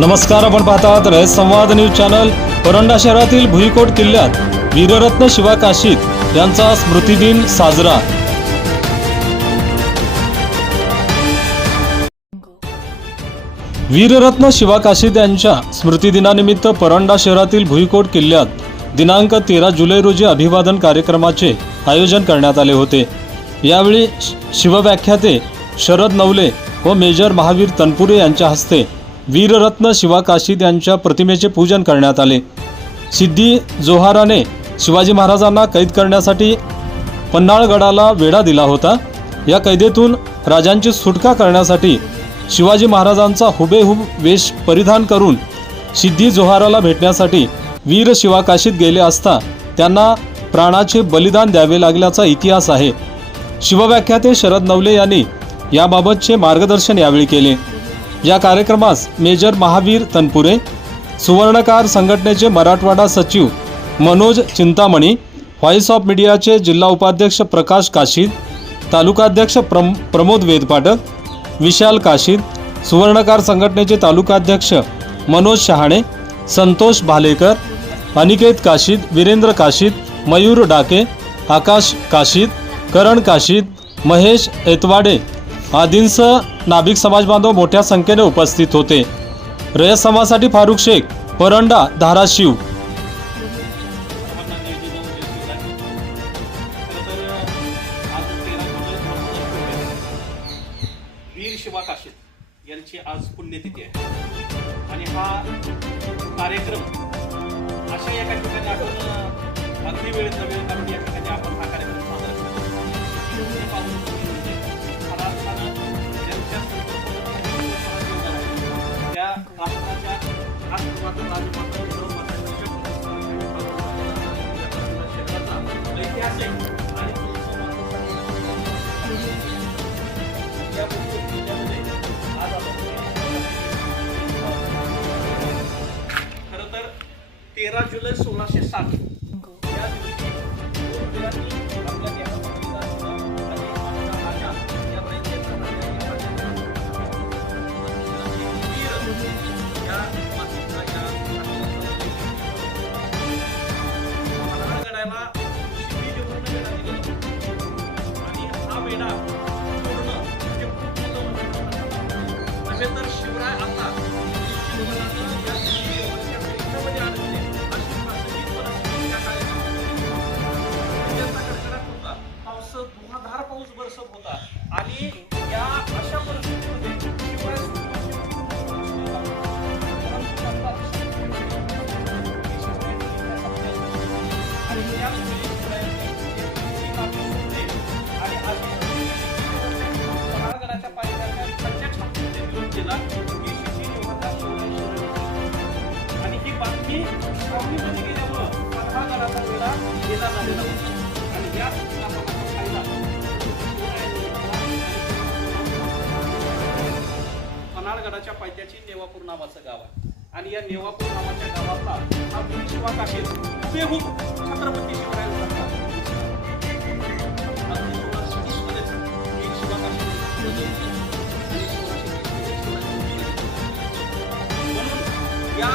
नमस्कार आपण पाहतात रयत संवाद न्यूज चॅनल परंडा शहरातील भुईकोट किल्ल्यात वीररत्न शिवा काशीद यांचा स्मृतिदिन साजरा. वीररत्न शिवा काशीद यांच्या स्मृतिदिनानिमित्त परंडा शहरातील भुईकोट किल्ल्यात दिनांक तेरा जुलै रोजी अभिवादन कार्यक्रमाचे आयोजन करण्यात आले होते. यावेळी श- शिवव्याख्याते शरद नवले व मेजर महावीर तनपुरे यांच्या हस्ते वीररत्न शिवा काशीद यांच्या प्रतिमेचे पूजन करण्यात आले. सिद्धी जोहाराने शिवाजी महाराजांना कैद करण्यासाठी पन्हाळगडाला वेढा दिला होता. या कैदेतून राजांची सुटका करण्यासाठी शिवाजी महाराजांचा हुबेहूब वेश परिधान करून सिद्धी जोहाराला भेटण्यासाठी वीर शिवाकाशीत गेले असता त्यांना प्राणाचे बलिदान द्यावे लागल्याचा इतिहास आहे. शिवव्याख्याते शरद नवले यांनी याबाबतचे मार्गदर्शन यावेळी केले. या कार्यक्रमास मेजर महावीर तनपुरे सुवर्णकार संघटनेचे मराठवाडा सचिव मनोज चिंतामणी व्हॉइस ऑफ मीडियाचे जिल्हा उपाध्यक्ष प्रकाश काशीद तालुकाध्यक्ष प्रम प्रमोद वेदपाटक विशाल काशीद सुवर्णकार संघटनेचे तालुकाध्यक्ष मनोज शहाणे संतोष भालेकर अनिकेत काशीद वीरेंद्र काशीद मयूर डाके आकाश काशीद करण काशीद महेश एतवाडे आदींसह नाभिक समाज बांधव मोठ्या संख्येने उपस्थित होते. रयत समाजासाठी फारुख शेख परंडा धाराशिव. वीर शिवा काशीद यांची आज पुण्यतिथी आहे. आणि हा कार्यक्रम अशा एका ठिकाणी आपण अगदी वेळेत नव्हे काढून या ठिकाणी आपण हा कार्यक्रम साजरा करतो quatro, quatro lados, quatro lados. नव्हे तर शिवराय आता पन्हाळगडाच्या पायथ्याची नेवापूर नावाचं गाव आहे. आणि या नेवापूर नावाच्या गावातला हा शिवा काशीद हुबेहूब छत्रपती शिवरायांसारखा या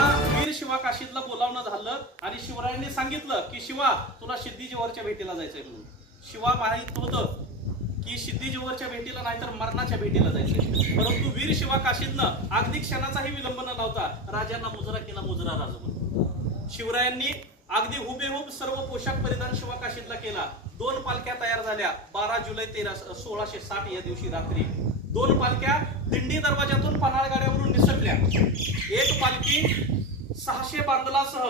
वीर शिवा काशीदला बोलावणं झालं आणि शिवरायांनी सांगितलं की शिवा तुला सिद्धीजीवरच्या भेटीला जायचंय म्हणून. शिवा माहीत होतं की सिद्धीजीवरच्या भेटीला नाहीतर मरणाच्या भेटीला जायचंय. परंतु वीर शिवा काशीदनं अगदी क्षणाचाही विलंब न लावता राजांना मुजरा केला मुजरा राजा म्हणून. शिवरायांनी अगदी हुबेहूब सर्व पोशाख परिधान शिवा काशीदला केला. दोन पालख्या तयार झाल्या. बारा जुलै तेरा सोळाशे साठ या दिवशी रात्री. दोन पालख्या दिंडी दरवाजातून पन्हाळगाड्यावरून निसटल्या. एक पालखी सहाशे बांदलासह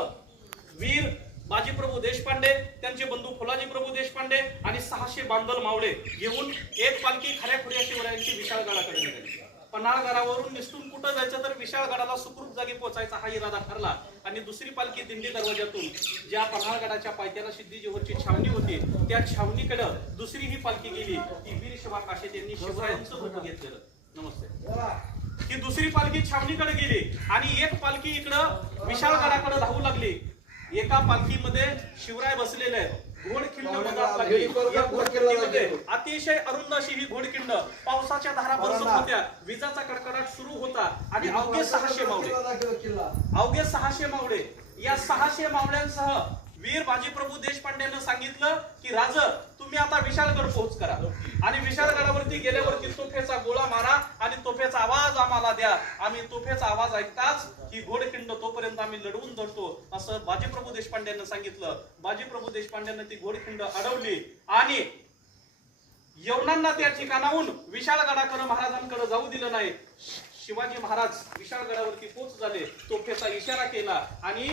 वीर बाजीप्रभू देशपांडे त्यांचे बंधू फुलाजी प्रभू देशपांडे आणि सहाशे बांदल मावळे घेऊन एक पालखी खऱ्या खुऱ्या शिवरायांची विशाळगडाकडे निघाली पन्हाळगडावरून निसटून कुठं जायचं तर विशाळगडाला सुखरूप जागी पोहोचायचा हा इरादा ठरला. आणि दुसरी पालखी दिंडी दरवाजातून ज्या पन्हाळगडाच्या पायथ्याला सिद्धीजीवरची छावणी होती त्या छावणीकडं दुसरी ही पालखी गेली. ती वीर शिवा काशेत यांनी शिवरायांचं रूप घेतलेलं. नमस्ते. ही दुसरी पालखी छावणीकडे गेली आणि एक पालखी इकडं विशाळगडाकडे धावू लागली. एका पालखीमध्ये शिवराय बसलेले आहेत. घोडखिंड. अतिशय अरुंद अशी ही घोडखिंड पावसाच्या धारा बरसत. होत्या. विजाचा कडकडाट सुरू होता. आणि अवघे सहाशे मावळे. अवघे सहाशे मावळे. या सहाशे मावळ्यांसह वीर बाजीप्रभू देशपांडेनं सांगितलं की राज तुम्ही आता विशाळगड पोहोच करा. आणि विशालगडावरती गेल्यावरती तोफेचा गोळा मारा आणि तोफेचा आवाज आम्हाला द्या. आम्ही तोफेचा आवाज ऐकताच ही घोडखिंड तोपर्यंत आम्ही लढवून धरतो असं बाजीप्रभू देशपांड्यांना सांगितलं. बाजीप्रभू देशपांड्यांना ती घोडखिंड अडवली आणि यवनांना त्या ठिकाणाहून विशाळगडाकडे महाराजांकडे जाऊ दिलं नाही. शिवाजी महाराज विशाळगडावरती पोच झाले तोफेचा इशारा केला आणि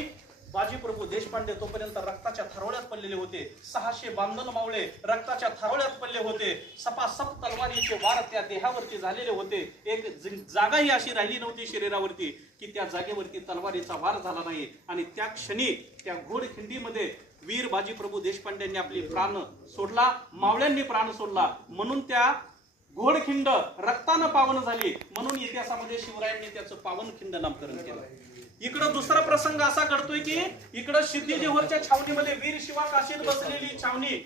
बाजीप्रभू देशपांडे तोपर्यंत रक्ताच्या थारोळ्यात पडलेले होते. सहाशे बांधन मावळे रक्ताच्या थारोळ्यात पडले होते. सपासप तलवारीचे वार त्या देहावरती झालेले होते. एक जागा जागाही अशी राहिली नव्हती शरीरावरती की त्या जागेवरती तलवारीचा वार झाला नाही. आणि त्या क्षणी त्या घोडखिंडीमध्ये वीर बाजीप्रभू देशपांडेंनी आपली प्राण सोडला मावळ्यांनी प्राण सोडला. म्हणून त्या घोडखिंड रक्तानं पावन झाली. म्हणून इतिहासामध्ये शिवरायांनी त्याचं पावनखिंड नामकरण केलं. इकडं दुसरा प्रसंग असा घडतोय की इकडं सिद्धी जेहोरच्या छावणीमध्ये वीर शिवा काशीत बसलेली छावणी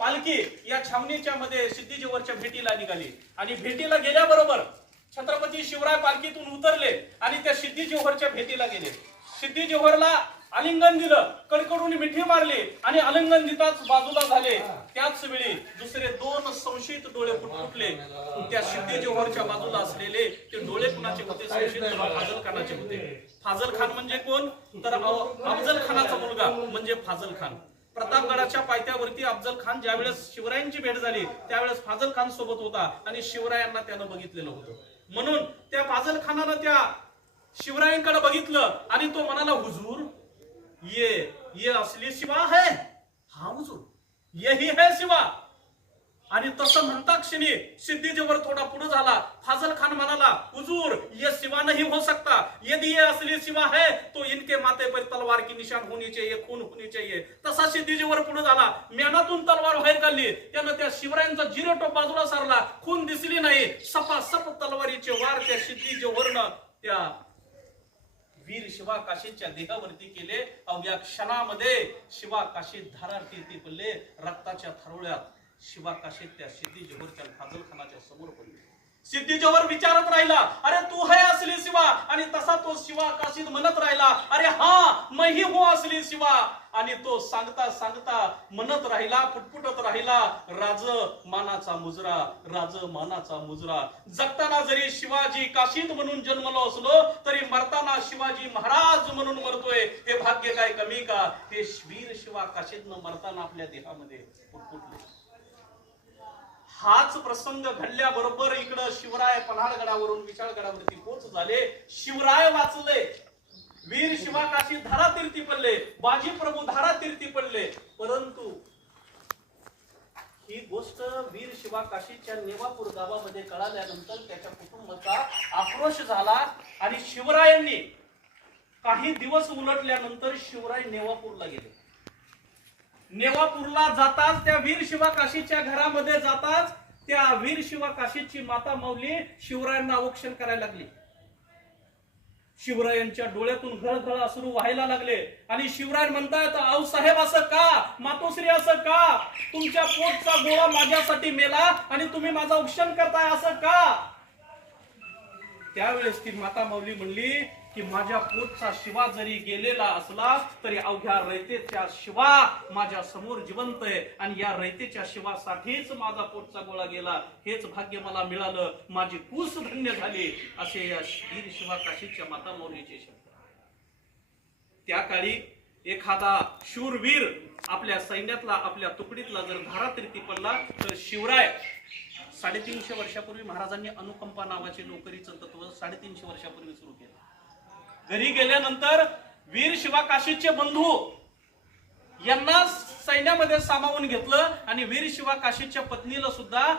पालखी या छावणीच्या मध्ये सिद्धी जेहोरच्या भेटीला निघाली. आणि भेटीला गेल्याबरोबर छत्रपती शिवराय पालखीतून उतरले आणि त्या सिद्धी जोहरच्या भेटीला गेले. सिद्धी जोहरला आलिंगन दिलं. कडकडून मिठी मारली आणि आलिंगन देताच बाजूला झाले त्याच वेळी दुसरे दोन संशयित डोळे फुटफुटले त्या सिद्धी जोहरच्या बाजूला असलेले ते डोळे कुणाचे होते? संशयित फाजल खानाचे होते. फाजल खान म्हणजे कोण? तर अफजल खानाचा मुलगा म्हणजे फाजल खान प्रतापगडाच्या पायथ्यावरती अफजल खान ज्यावेळेस शिवरायांची भेट झाली त्यावेळेस फाजल खान सोबत होता आणि शिवरायांना त्यानं बघितलेलं होतं. म्हणून त्या फाजल खानानं त्या शिवरायांकडे बघितलं आणि तो म्हणाला हुजूर ये ये असली शिवा है। हा हुजूर. यही है शिवा. आणि तसं म्हणता क्षणी सिद्धीजवळ थोडा पुढे झाला. फाजल खान म्हणाला हुजूर ये सिवा नहीं हो सकता यदि ये असली सिवा है तो इनके माथे पर तलवार की निशान होनी चाहिए खून होनी चाहिए. तसा सिद्धीजवळ पुढे झाला. मेनातून तलवार बाहेर काढली. त्यानं त्या शिवरायांचा जिरटो बाजूला सारला. खून दिसली नाही. सपा सप तलवारीचे वार त्या सिद्धीजवळनं त्या वीर शिवा काशीच्या देहावरती केले. अवघ्या क्षणामध्ये शिवा काशीत धारार्थी कीर्ती पडले. रक्ताच्या थारोळ्यात शिवा काशीत त्या सिद्धी जोहरच्या फाजल खानाच्या समोर पडले. सिद्धी विचारत राहिला अरे तू है असली शिवा. आणि तसा तो शिवा काशीत म्हणत राहिला अरे हा मही हो असली शिवा. आणि तो सांगता सांगता म्हणत राहिला फुटफुटत राहिला राज मानाचा मुजरा राज मानाचा मुजरा. जगताना जरी शिवाजी काशीत म्हणून जन्मलो असलो तरी मरताना शिवाजी महाराज म्हणून मरतोय. हे भाग्य काय कमी का? हे वीर शिवा काशीत मरताना आपल्या देहामध्ये फुटफुटले हाच प्रसंग घडल्याबरोबर इकडं शिवराय पन्हाळगडावरून विशाळगडावरती पोच झाले. शिवराय वाचले. वीर शिवाकाशी धारातीर्थी धारा तीर्थी पडले. बाजी प्रभू धारा तीर्थी पडले. परंतु ही गोष्ट वीर शिवा काशीच्या नेवापूर गावामध्ये कळाल्यानंतर त्याच्या कुटुंबाचा आक्रोश झाला आणि शिवरायांनी काही दिवस उलटल्यानंतर शिवराय नेवापूरला गेले. नेवापूरला जाताच त्या वीर शिवा काशीच्या घरामध्ये जाताच त्या वीर शिवा काशीची माता माऊली शिवरायांना औक्षण करायला लागली. शिवरायांच्या डोळ्यातून घळघळ अश्रू व्हायला लागले. आणि शिवराय म्हणतायत आऊ साहेब असं का? मातोश्री असं का? तुमच्या पोटचा गोळा माझ्यासाठी मेला आणि तुम्ही माझं औक्षण करताय असं का? त्यावेळेस ती माता माऊली म्हणली की माझ्या पोटचा शिवा जरी गेलेला असला तरी अवघ्या रयतेच्या शिवा माझ्यासमोर जिवंत आहे. आणि या रयतेच्या शिवासाठीच माझा पोटचा गोळा गेला. हेच भाग्य मला मिळालं. माझी कूस धन्य झाली. असे या वीर शिवा काशीच्या माता माऊलीचे शब्द त्या काळी एखादा शूरवीर आपल्या सैन्यातला आपल्या तुकडीतला जर धारातीर्थी पडला तर शिवराय साडेतीनशे वर्षापूर्वी महाराजांनी अनुकंपा नावाचे नोकरीचं तत्व साडेतीनशे वर्षापूर्वी सुरू केलं. घरी गेल्यानंतर वीर शिवा काशीचे बंधू यांना सैन्यामध्ये सामावून घेतलं आणि वीर शिवा काशीच्या पत्नीला सुद्धा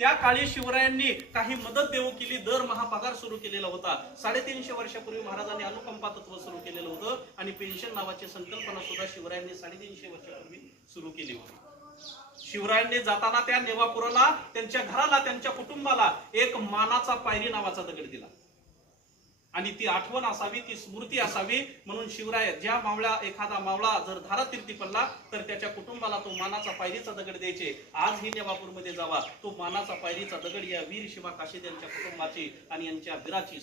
त्या काळी शिवरायांनी काही मदत देऊ केली. दर महापगार सुरू केलेला होता. साडेतीनशे वर्षापूर्वी महाराजांनी अनुकंपा तत्व सुरू केलेलं होतं आणि पेन्शन नावाची संकल्पना सुद्धा शिवरायांनी साडेतीनशे वर्षापूर्वी सुरू केली होती. शिवरायांनी जाताना त्या नेवापुराला त्यांच्या घराला त्यांच्या कुटुंबाला एक मानाचा पायरी नावाचा दगड दिला. आणि ती आठवण असावी ती स्मृती असावी म्हणून शिवराय ज्या मावळा एखादा मावळा जर धारातीर्थी पडला तर त्याच्या कुटुंबाला तो मानाचा पायरीचा दगड द्यायचे. आजही नेवापूरमध्ये जावा तो मानाचा पायरीचा दगड या वीर शिवा काशीद यांच्या कुटुंबाची आणि यांच्या वीराची